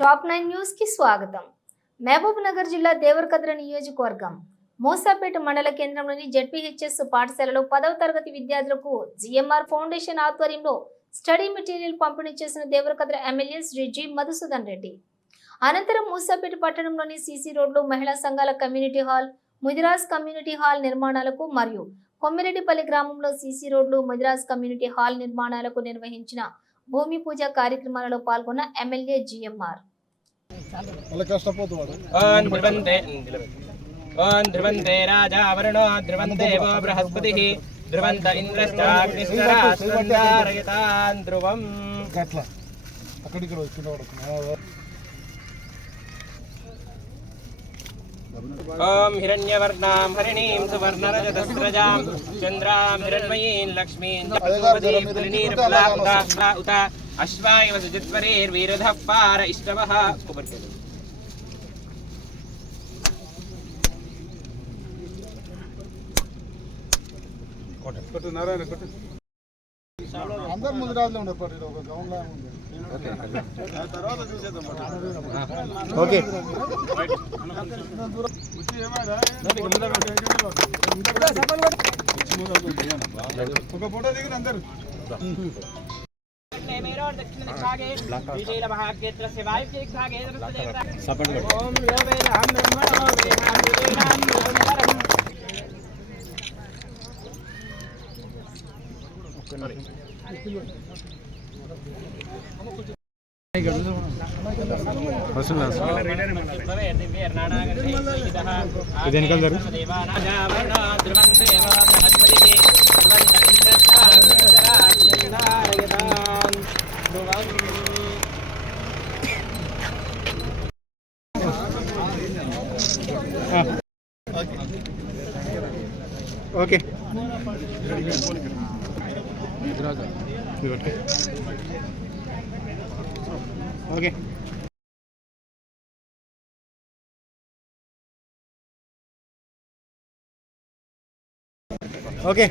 Top 9 news కి స్వాగతం. మహబూబ్ నగర్ జిల్లా దేవరకద్ర నియోజకవర్గం మూసాపేట మండల కేంద్రంలోని జెడ్పీహెచ్ఎస్ పాఠశాలలో 10వ తరగతి విద్యార్థులకు జిఎంఆర్ ఫౌండేషన్ ఆధ్వర్యంలో స్టడీ మెటీరియల్ పంపిణీ చేసిన దేవరకద్ర ఎమ్మెల్యే శ్రీ జి మధుసూదన్ రెడ్డి. అనంతరం మూసాపేట పట్టణంలోని సీసీ రోడ్లు, మహిళా సంఘాల community hall, Mudiraj community hall నిర్మాణాలకు మరియు కొమ్మిరెడ్డిపల్లి గ్రామంలో సీసీ రోడ్లు, ముదిరాజ్ కమ్యూనిటీ హాల్ నిర్మాణాలకు నిర్వహించిన భూమి పూజ కార్యక్రమాలలో పాల్గొన్న ఎమ్మెల్యే జిఎంఆర్. ధ్రువంతే రాజా వరుణో ధ్రువందేవో బృహస్పతిః ధ్రువంత ఇంద్రశ్చాగ్నిశ్చరాసురందారయతాన్ ధ్రువం. ఓం హిరణ్యవర్ణాం హరిణీం సువర్ణరజతస్రజాం చంద్రాం హిరణ్మయీం లక్ష్మీం జపూపదీం పులినీర్ఫలాకుతా ఉత అశ్వాయ వసుజిత్వరేర్వీరుధః పార ఇష్టవః. అందరు ముదిరాజులో ఉండరు, ఒక గౌన్లా ఉంది. ఓకే ఒక ఫోటో దిగిన అందరు. Okay okay okay.